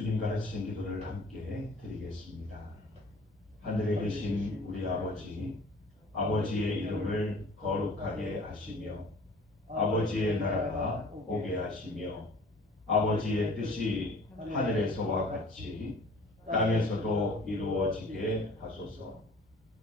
주님 가르치신 기도를 함께 드리겠습니다. 하늘에 계신 우리 아버지, 아버지의 이름을 거룩하게 하시며 아버지의 나라가 오게 하시며 아버지의 뜻이 하늘에서와 같이 땅에서도 이루어지게 하소서.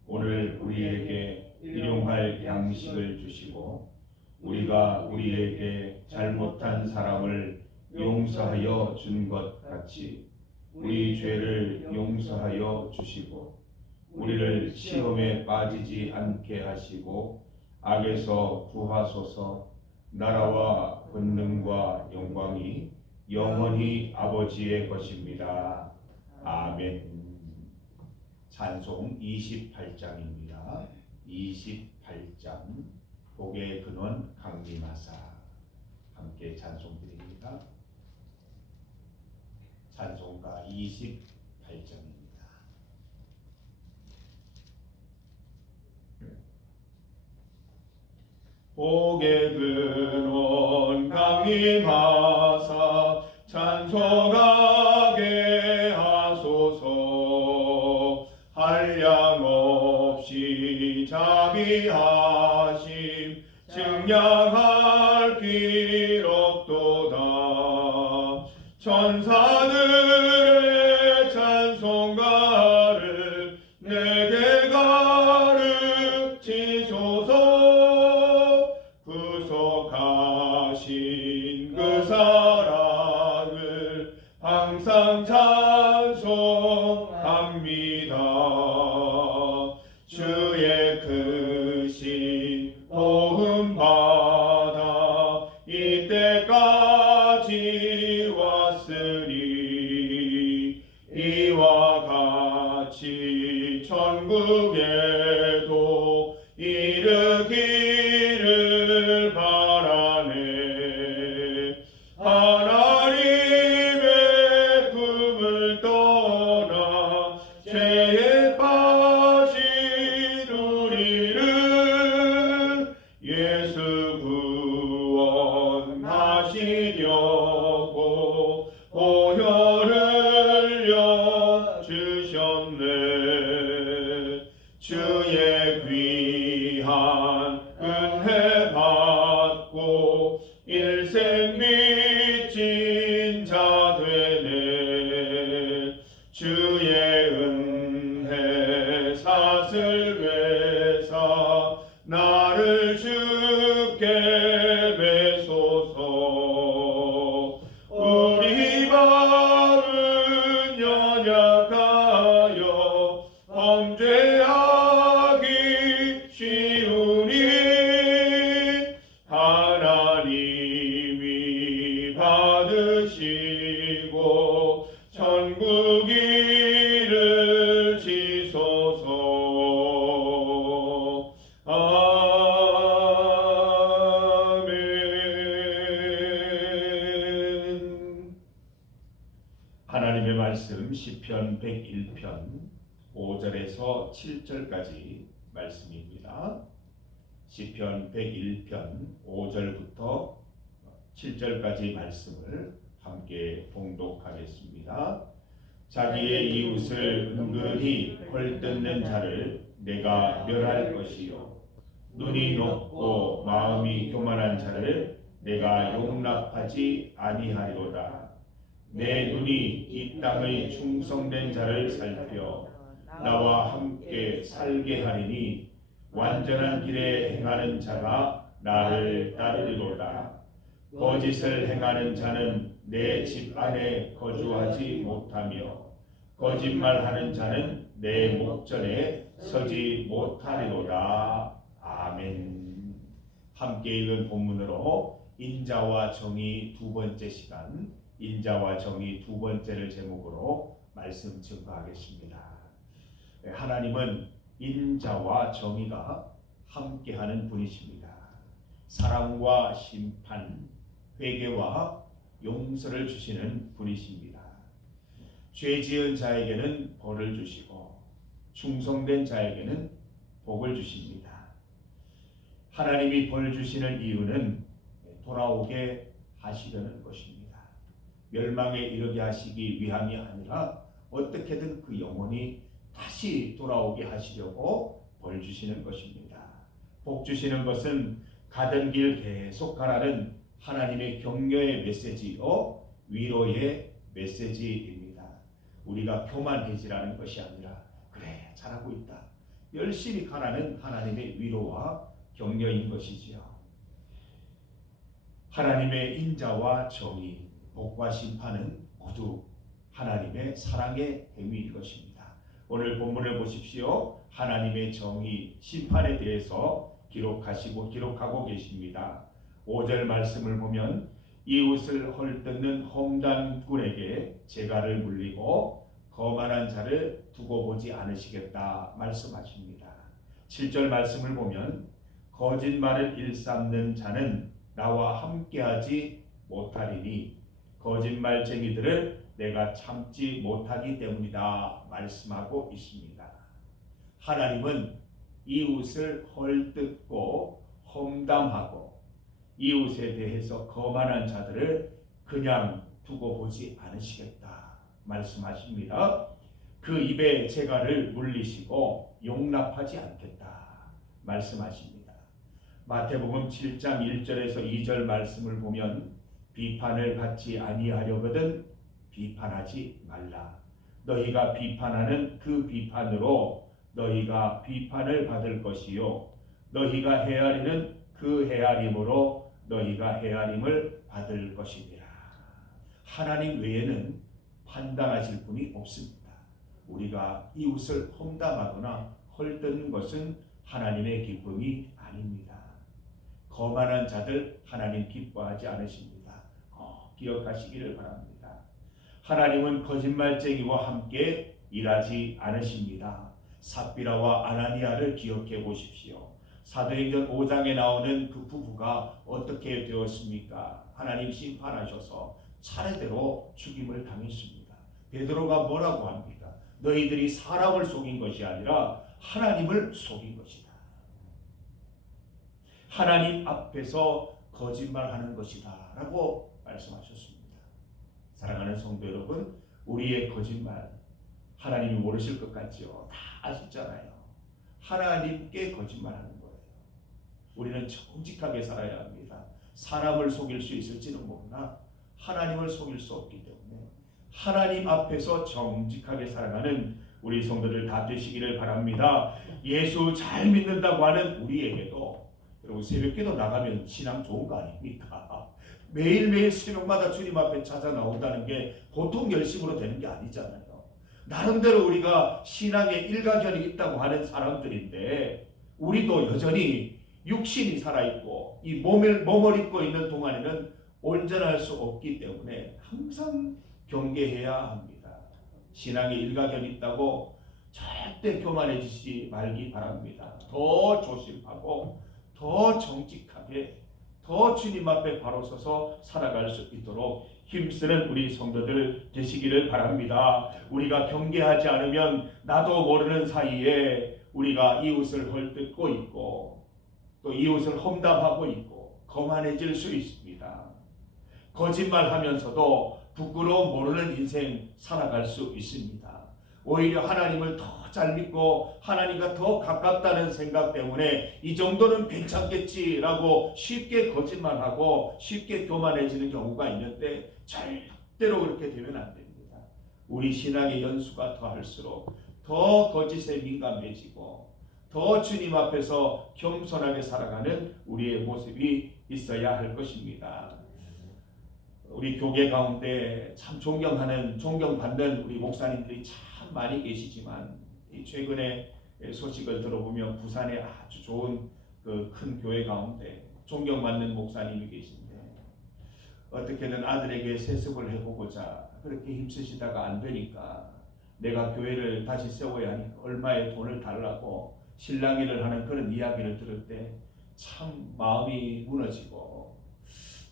오늘 우리에게 일용할 양식을 주시고 우리가 우리에게 잘못한 사람을 용서하여 준 것 같이 우리 죄를 용서하여 주시고 우리를 시험에 빠지지 않게 하시고 악에서 구하소서. 나라와 권능과 영광이 영원히 아버지의 것입니다. 아멘. 찬송 28장입니다. 28장 복의 근원 강림하사. 함께 찬송드립니다. 찬송가 28장입니다. 복의 근원 강림하사 찬송하게 하소서. 한량없이 자비하심 증량할 길 없도다. 천사들의 찬송가를 내게 가르치소서. 구속하신 그 사랑을 항상 찬송합니다. 주의 크신 도움 받아 이때까지 왔으니 이와 같이 천국에도 이르기를 바라네. 하나님의 품을 떠나 죄에 빠진 우리를 예수 구원하시려고 보혈을 흘려 주셨네. 주의 귀한 은혜 받고 일생 믿진 자 되네. 주의 은혜 사슬 외사 나를 주께 매소서. 우리 마음은 연약하여 범죄하기 쉬우니 하나님이 받으시고 천국 이를 지소서. 아멘. 하나님의 말씀 시편 101편 5절에서 7절까지 말씀입니다. 시편 101편 5절부터 7절까지 말씀을 함께 봉독하겠습니다. 자기의 이웃을 은근히 헐뜯는 자를 내가 멸할 것이요 눈이 높고 마음이 교만한 자를 내가 용납하지 아니하리로다. 내 눈이 이 땅의 충성된 자를 살펴 나와 함께 살게 하리니 완전한 길에 행하는 자가 나를 따르리로다. 거짓을 행하는 자는 내 집 안에 거주하지 못하며 거짓말하는 자는 내 목전에 서지 못하리로다. 아멘. 함께 읽은 본문으로 인자와 정의 두 번째 시간, 인자와 정의 두 번째를 제목으로 말씀 증거하겠습니다. 하나님은 인자와 정의가 함께하는 분이십니다. 사랑과 심판, 회개와 용서를 주시는 분이십니다. 죄 지은 자에게는 벌을 주시고 충성된 자에게는 복을 주십니다. 하나님이 벌 주시는 이유는 돌아오게 하시려는 것입니다. 멸망에 이르게 하시기 위함이 아니라 어떻게든 그 영혼이 다시 돌아오게 하시려고 벌 주시는 것입니다. 복 주시는 것은 가던 길 계속 가라는 하나님의 격려의 메시지요, 위로의 메시지입니다. 우리가 교만해지라는 것이 아니라 그래 잘하고 있다, 열심히 가라는 하나님의 위로와 격려인 것이지요. 하나님의 인자와 정의, 복과 심판은 모두 하나님의 사랑의 행위인 것입니다. 오늘 본문을 보십시오. 하나님의 정의, 심판에 대해서 기록하고 계십니다. 5절 말씀을 보면 이웃을 헐뜯는 험담꾼에게 재갈을 물리고 거만한 자를 두고 보지 않으시겠다 말씀하십니다. 7절 말씀을 보면 거짓말을 일삼는 자는 나와 함께하지 못하리니 거짓말쟁이들을 내가 참지 못하기 때문이다 말씀하고 있습니다. 하나님은 이웃을 헐뜯고 험담하고 이웃에 대해서 거만한 자들을 그냥 두고 보지 않으시겠다 말씀하십니다. 그 입에 재갈을 물리시고 용납하지 않겠다 말씀하십니다. 마태복음 7장 1절에서 2절 말씀을 보면 비판을 받지 아니하려거든 비판하지 말라. 너희가 비판하는 그 비판으로 너희가 비판을 받을 것이요 너희가 헤아리는 그 헤아림으로 너희가 헤아림을 받을 것이니라. 하나님 외에는 판단하실 분이 없습니다. 우리가 이웃을 험담하거나 헐뜯는 것은 하나님의 기쁨이 아닙니다. 거만한 자들 하나님 기뻐하지 않으십니다. 기억하시기를 바랍니다. 하나님은 거짓말쟁이와 함께 일하지 않으십니다. 삽비라와 아나니아를 기억해 보십시오. 사도행전 5장에 나오는 그 부부가 어떻게 되었습니까? 하나님 심판하셔서 차례대로 죽임을 당했습니다. 베드로가 뭐라고 합니까? 너희들이 사람을 속인 것이 아니라 하나님을 속인 것이다. 하나님 앞에서 거짓말하는 것이다 라고 말씀하셨습니다. 사랑하는 성도 여러분, 우리의 거짓말 하나님이 모르실 것 같지요? 다 아시잖아요. 하나님께 거짓말하는 거예요. 우리는 정직하게 살아야 합니다. 사람을 속일 수 있을지는 모르나 하나님을 속일 수 없기 때문에 하나님 앞에서 정직하게 살아가는 우리 성도들 다 되시기를 바랍니다. 예수 잘 믿는다고 하는 우리에게도 여러분 새벽기도 나가면 신앙 좋은 거 아닙니까? 매일매일 새벽마다 주님 앞에 찾아 나온다는 게 보통 열심으로 되는 게 아니잖아요. 나름대로 우리가 신앙에 일가견이 있다고 하는 사람들인데 우리도 여전히 육신이 살아있고 이 몸을 입고 있는 동안에는 온전할 수 없기 때문에 항상 경계해야 합니다. 신앙에 일가견이 있다고 절대 교만해지지 말기 바랍니다. 더 조심하고 더 정직하게 더 주님 앞에 바로 서서 살아갈 수 있도록 힘쓰는 우리 성도들 되시기를 바랍니다. 우리가 경계하지 않으면 나도 모르는 사이에 우리가 이웃을 헐뜯고 있고 또 이웃을 험담하고 있고 거만해질 수 있습니다. 거짓말하면서도 부끄러움 모르는 인생 살아갈 수 있습니다. 오히려 하나님을 더 잘 믿고 하나님과 더 가깝다는 생각 때문에 이 정도는 괜찮겠지라고 쉽게 거짓말하고 쉽게 교만해지는 경우가 있는데 절대로 그렇게 되면 안 됩니다. 우리 신앙의 연수가 더할수록 더 거짓에 민감해지고 더 주님 앞에서 겸손하게 살아가는 우리의 모습이 있어야 할 것입니다. 우리 교계 가운데 참 존경받는 우리 목사님들이 참 많이 계시지만 최근에 소식을 들어보면 부산에 아주 좋은 그 큰 교회 가운데 존경받는 목사님이 계신데 어떻게든 아들에게 세습을 해보고자 그렇게 힘쓰시다가 안 되니까 내가 교회를 다시 세워야 하니까 얼마의 돈을 달라고 실랑이를 하는 그런 이야기를 들을 때 참 마음이 무너지고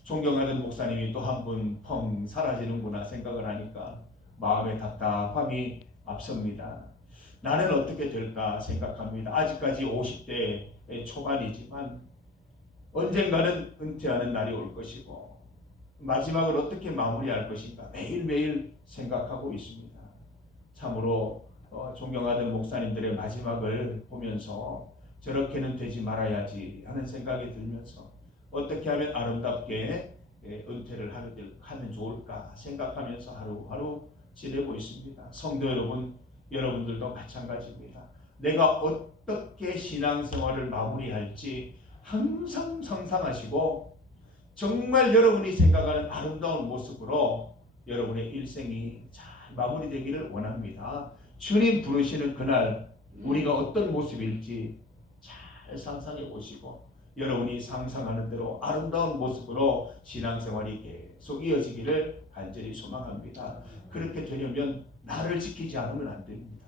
존경하는 목사님이 또 한 분 펑 사라지는구나 생각을 하니까 마음의 답답함이 앞섭니다. 나는 어떻게 될까 생각합니다. 아직까지 50대 초반이지만 언젠가는 은퇴하는 날이 올 것이고 마지막을 어떻게 마무리할 것인가 매일매일 생각하고 있습니다. 참으로 존경하던 목사님들의 마지막을 보면서 저렇게는 되지 말아야지 하는 생각이 들면서 어떻게 하면 아름답게 은퇴를 하면 좋을까 생각하면서 하루하루 지내고 있습니다. 성도 여러분, 여러분들도 마찬가지입니다. 내가 어떻게 신앙생활을 마무리할지 항상 상상하시고 정말 여러분이 생각하는 아름다운 모습으로 여러분의 일생이 잘 마무리되기를 원합니다. 주님 부르시는 그날 우리가 어떤 모습일지 잘 상상해 보시고 여러분이 상상하는 대로 아름다운 모습으로 신앙생활이 계속 이어지기를 간절히 소망합니다. 그렇게 되려면 나를 지키지 않으면 안 됩니다.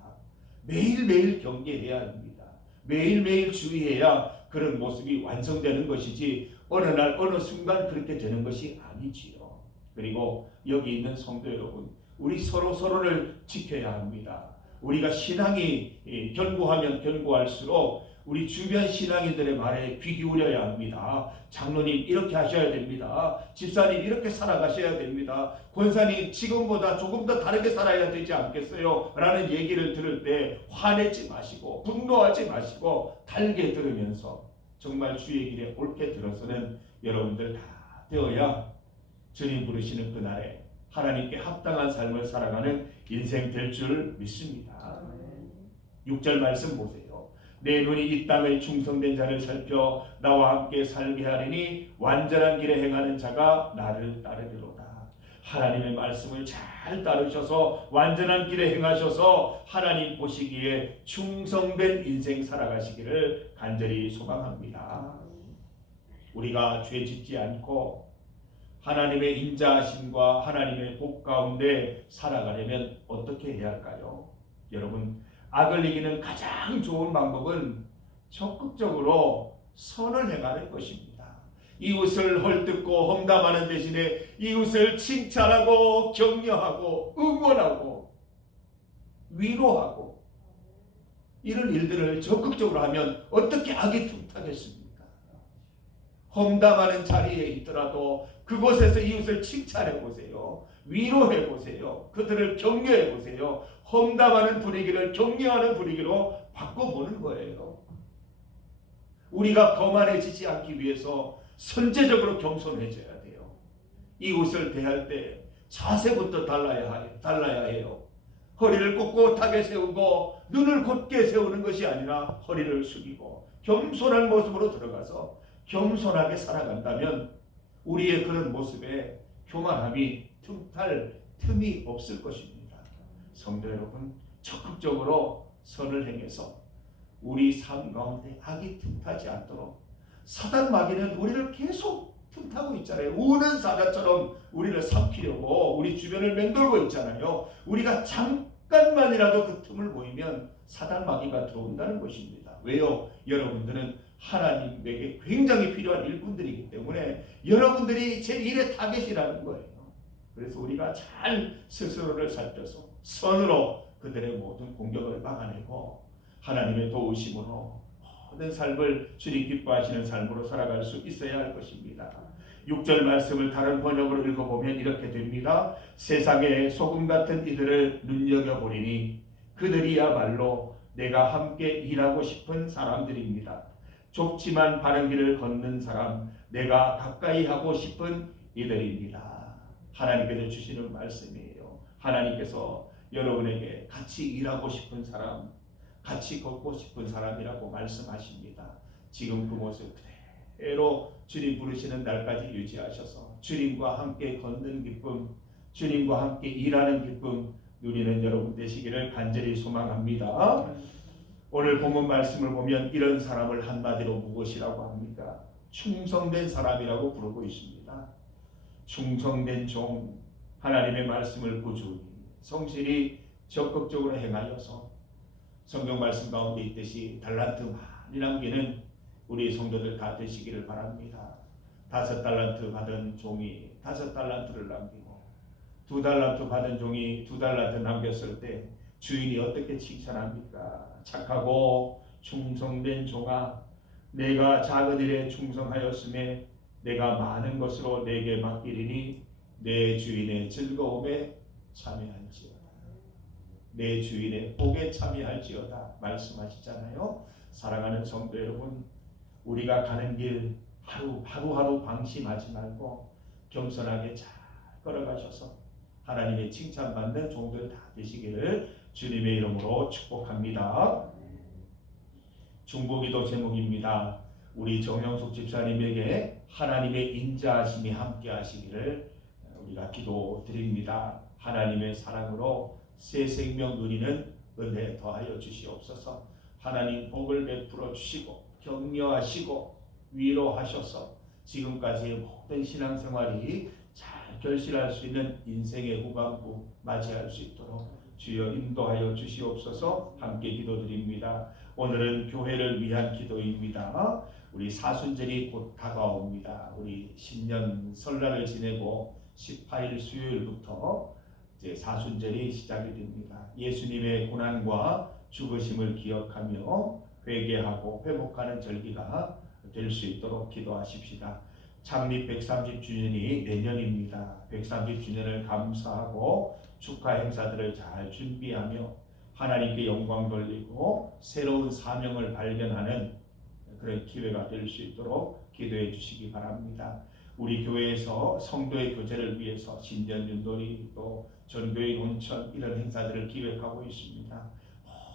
매일매일 경계해야 합니다. 매일매일 주의해야 그런 모습이 완성되는 것이지 어느 날 어느 순간 그렇게 되는 것이 아니지요. 그리고 여기 있는 성도 여러분, 우리 서로를 지켜야 합니다. 우리가 신앙이 견고하면 견고할수록 우리 주변 신앙인들의 말에 귀 기울여야 합니다. 장로님 이렇게 하셔야 됩니다. 집사님 이렇게 살아가셔야 됩니다. 권사님 지금보다 조금 더 다르게 살아야 되지 않겠어요? 라는 얘기를 들을 때 화내지 마시고 분노하지 마시고 달게 들으면서 정말 주의 길에 옳게 들어서는 여러분들 다 되어야 주님 부르시는 그날에 하나님께 합당한 삶을 살아가는 인생 될 줄 믿습니다. 6절 말씀 보세요. 내 눈이 이 땅의 충성된 자를 살펴 나와 함께 살게 하리니 완전한 길에 행하는 자가 나를 따르리로다. 하나님의 말씀을 잘 따르셔서 완전한 길에 행하셔서 하나님 보시기에 충성된 인생 살아가시기를 간절히 소망합니다. 우리가 죄 짓지 않고 하나님의 인자하심과 하나님의 복 가운데 살아가려면 어떻게 해야 할까요? 여러분, 악을 이기는 가장 좋은 방법은 적극적으로 선을 행하는 것입니다. 이웃을 헐뜯고 험담하는 대신에 이웃을 칭찬하고 격려하고 응원하고 위로하고 이런 일들을 적극적으로 하면 어떻게 악이 틈타겠습니까? 험담하는 자리에 있더라도 그곳에서 이웃을 칭찬해 보세요. 위로해 보세요. 그들을 격려해 보세요. 험담하는 분위기를 격려하는 분위기로 바꿔보는 거예요. 우리가 거만해지지 않기 위해서 선제적으로 겸손해져야 돼요. 이웃을 대할 때 자세부터 달라야 해요. 허리를 꼿꼿하게 세우고 눈을 곧게 세우는 것이 아니라 허리를 숙이고 겸손한 모습으로 들어가서 겸손하게 살아간다면 우리의 그런 모습에 교만함이 틈탈 틈이 없을 것입니다. 성도 여러분, 적극적으로 선을 행해서 우리 삶 가운데 악이 틈타지 않도록 사단 마귀는 우리를 계속 틈타고 있잖아요. 우는 사자처럼 우리를 삼키려고 우리 주변을 맴돌고 있잖아요. 우리가 잠깐만이라도 그 틈을 보이면 사단 마귀가 들어온다는 것입니다. 왜요? 여러분들은 하나님에게 굉장히 필요한 일꾼들이기 때문에 여러분들이 제1의 타겟이라는 거예요. 그래서 우리가 잘 스스로를 살펴서 선으로 그들의 모든 공격을 막아내고 하나님의 도우심으로 모든 삶을 주님 기뻐하시는 삶으로 살아갈 수 있어야 할 것입니다. 6절 말씀을 다른 번역으로 읽어보면 이렇게 됩니다. 세상에 소금 같은 이들을 눈여겨보리니 그들이야말로 내가 함께 일하고 싶은 사람들입니다. 좁지만 바른 길을 걷는 사람, 내가 가까이 하고 싶은 이들입니다. 하나님께서 주시는 말씀이에요. 하나님께서 여러분에게 같이 일하고 싶은 사람, 같이 걷고 싶은 사람이라고 말씀하십니다. 지금 그 모습 그대로 주님 부르시는 날까지 유지하셔서 주님과 함께 걷는 기쁨, 주님과 함께 일하는 기쁨 누리는 여러분 되시기를 간절히 소망합니다. 오늘 본문 말씀을 보면 이런 사람을 한마디로 무엇이라고 합니까? 충성된 사람이라고 부르고 있습니다. 충성된 종, 하나님의 말씀을 꾸준히 성실히 적극적으로 행하여서 성경 말씀 가운데 있듯이 달란트 많이 남기는 우리 성도들 다 되시기를 바랍니다. 5달란트 받은 종이 5달란트를 남기고 2달란트 받은 종이 2달란트 남겼을 때 주인이 어떻게 칭찬합니까? 착하고 충성된 종아, 내가 작은 일에 충성하였음에 내가 많은 것으로 내게 맡기리니 내 주인의 즐거움에 참여할지어다. 내 주인의 복에 참여할지어다 말씀하시잖아요. 사랑하는 성도 여러분, 우리가 가는 길 하루하루 방심하지 말고 겸손하게 잘 걸어가셔서 하나님의 칭찬받는 종들 다 되시기를 주님의 이름으로 축복합니다. 중보기도 제목입니다. 우리 정영숙 집사님에게 하나님의 인자하심이 함께 하시기를 우리가 기도드립니다. 하나님의 사랑으로 새 생명 누리는 은혜 더하여 주시옵소서. 하나님 복을 베풀어 주시고 격려하시고 위로하셔서 지금까지의 모든 신앙생활이 잘 결실할 수 있는 인생의 후반부 맞이할 수 있도록 주여 인도하여 주시옵소서. 함께 기도드립니다. 오늘은 교회를 위한 기도입니다. 우리 사순절이 곧 다가옵니다. 우리 신년 설날을 지내고 18일 수요일부터 이제 사순절이 시작이 됩니다. 예수님의 고난과 죽으심을 기억하며 회개하고 회복하는 절기가 될 수 있도록 기도하십시다. 창립 130주년이 내년입니다. 130주년을 감사하고 축하 행사들을 잘 준비하며 하나님께 영광 돌리고 새로운 사명을 발견하는 그런 기회가 될 수 있도록 기도해 주시기 바랍니다. 우리 교회에서 성도의 교제를 위해서 신년윤돌이 또 전교인 온천 이런 행사들을 기획하고 있습니다.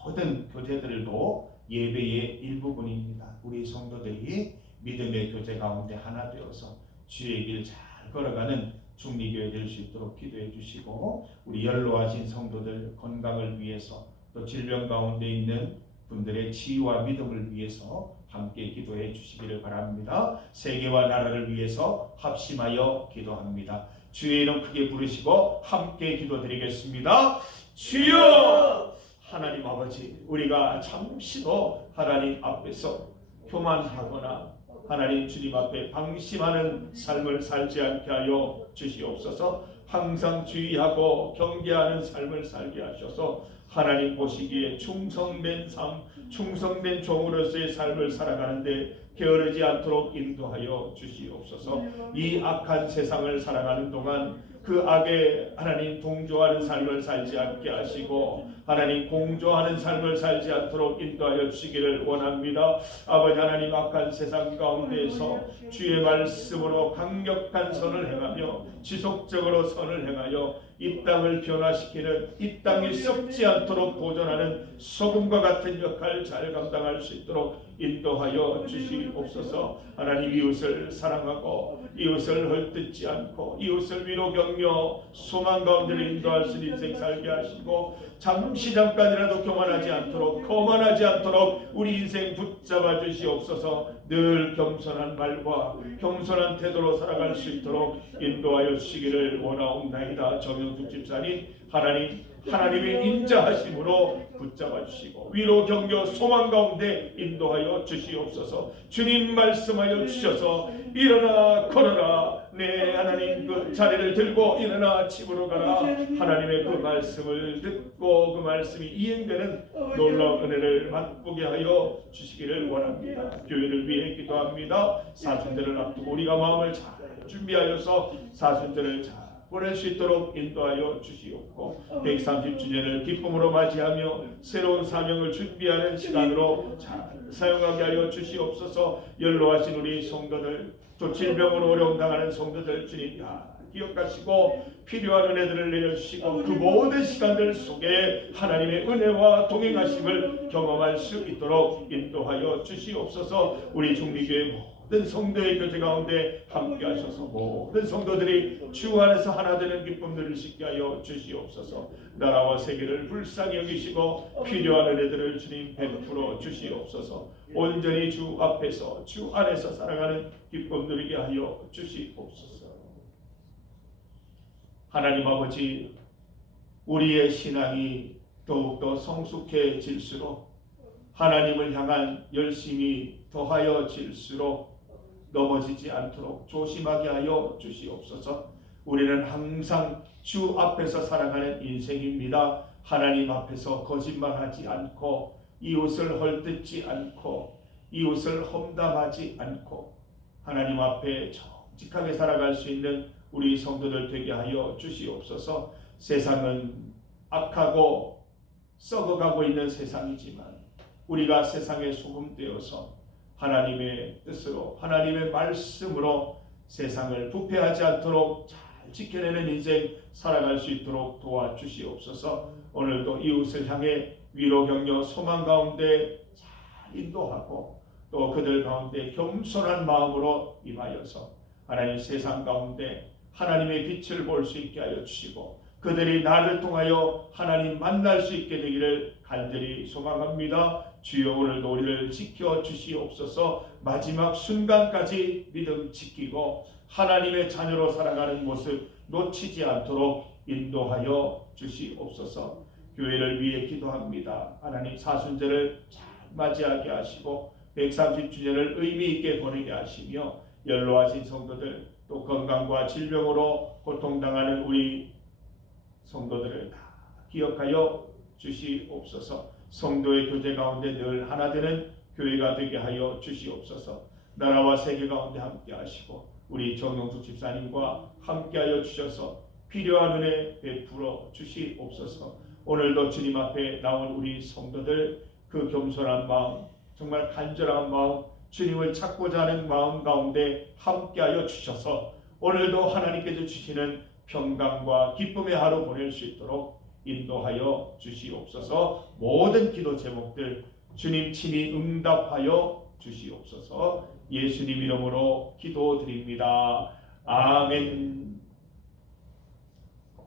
모든 교제들도 예배의 일부분입니다. 우리 성도들이 믿음의 교제 가운데 하나 되어서 주의 길 잘 걸어가는 중리교회 될 수 있도록 기도해 주시고 우리 연로하신 성도들 건강을 위해서 또 질병 가운데 있는 분들의 치유와 믿음을 위해서 함께 기도해 주시기를 바랍니다. 세계와 나라를 위해서 합심하여 기도합니다. 주의 이름 크게 부르시고 함께 기도드리겠습니다. 주여! 하나님 아버지, 우리가 잠시도 하나님 앞에서 교만하거나 하나님 주님 앞에 방심하는 삶을 살지 않게 하여 주시옵소서. 항상 주의하고 경계하는 삶을 살게 하셔서 하나님 보시기에 충성된 삶, 충성된 종으로서의 삶을 살아가는데 게으르지 않도록 인도하여 주시옵소서. 이 악한 세상을 살아가는 동안 그 악에 하나님 동조하는 삶을 살지 않게 하시고 하나님 공조하는 삶을 살지 않도록 인도하여 주시기를 원합니다. 아버지 하나님, 악한 세상 가운데에서 주의 말씀으로 강력한 선을 행하며 지속적으로 선을 행하여 이 땅을 변화시키는, 이 땅이 썩지 않도록 보존하는 소금과 같은 역할을 잘 감당할 수 있도록 인도하여 주시옵소서. 하나님, 이웃을 사랑하고 이웃을 헐뜯지 않고 이웃을 위로 격려 소망 가운데로 인도할 수 있는 인생 살게 하시고 잠시 잠깐이라도 교만하지 않도록, 거만하지 않도록 우리 인생 붙잡아 주시옵소서. 늘 겸손한 말과 겸손한 태도로 살아갈 수 있도록 인도하여 주시기를 원하옵나이다. 정영숙 집사님, 하나님의 인자하심으로 붙잡아 주시고 위로 격려 소망 가운데 인도하여 주시옵소서. 주님 말씀하여 주셔서 일어나 걸어라, 내 하나님 그 자리를 들고 일어나 집으로 가라. 하나님의 그 말씀을 듣고 그 말씀이 이행되는 놀라운 은혜를 맛보게 하여 주시기를 원합니다. 교회를 위해 기도합니다. 사순절을 앞두고 우리가 마음을 잘 준비하여서 사순절을 잘 보낼 수 있도록 인도하여 주시옵고 130주년을 기쁨으로 맞이하며 새로운 사명을 준비하는 시간으로 잘 사용하게 하여 주시옵소서. 연로하신 우리 성도들, 또 질병으로 어려움 당하는 성도들 주님 다 기억하시고 필요한 은혜들을 내려주시고 그 모든 시간들 속에 하나님의 은혜와 동행하심을 경험할 수 있도록 인도하여 주시옵소서. 우리 중리교회 모든 성도의 교제 가운데 함께 하셔서 모든 성도들이 주 안에서 하나 되는 기쁨 누릴 수 있게 하여 주시옵소서. 나라와 세계를 불쌍히 여기시고 필요한 은혜들을 주님 베풀어 주시옵소서. 온전히 주 앞에서 주 안에서 살아가는 기쁨 누리게 하여 주시옵소서. 하나님 아버지, 우리의 신앙이 더욱더 성숙해질수록 하나님을 향한 열심이 더하여질수록 넘어지지 않도록 조심하게 하여 주시옵소서. 우리는 항상 주 앞에서 살아가는 인생입니다. 하나님 앞에서 거짓말하지 않고 이웃을 헐뜯지 않고 이웃을 험담하지 않고 하나님 앞에 바람직하게 살아갈 수 있는 우리 성도들 되게 하여 주시옵소서. 세상은 악하고 썩어가고 있는 세상이지만 우리가 세상의 소금 되어서 하나님의 뜻으로 하나님의 말씀으로 세상을 부패하지 않도록 잘 지켜내는 인생 살아갈 수 있도록 도와주시옵소서. 오늘도 이웃을 향해 위로 격려 소망 가운데 잘 인도하고 또 그들 가운데 겸손한 마음으로 임하여서 하나님 세상 가운데 하나님의 빛을 볼 수 있게 하여 주시고 그들이 나를 통하여 하나님 만날 수 있게 되기를 간절히 소망합니다. 주여 오늘도 우리를 지켜주시옵소서. 마지막 순간까지 믿음 지키고 하나님의 자녀로 살아가는 모습 놓치지 않도록 인도하여 주시옵소서. 교회를 위해 기도합니다. 하나님 사순절을 잘 맞이하게 하시고 130주년을 의미 있게 보내게 하시며 연로하신 성도들 또 건강과 질병으로 고통당하는 우리 성도들을 다 기억하여 주시옵소서. 성도의 교제 가운데 늘 하나 되는 교회가 되게 하여 주시옵소서. 나라와 세계 가운데 함께 하시고 우리 정영숙 집사님과 함께 하여 주셔서 필요한 은혜 베풀어 주시옵소서. 오늘도 주님 앞에 나온 우리 성도들 그 겸손한 마음 정말 간절한 마음 주님을 찾고자 하는 마음 가운데 함께하여 주셔서 오늘도 하나님께서 주시는 평강과 기쁨의 하루 보낼 수 있도록 인도하여 주시옵소서. 모든 기도 제목들 주님 친히 응답하여 주시옵소서. 예수님 이름으로 기도드립니다. 아멘.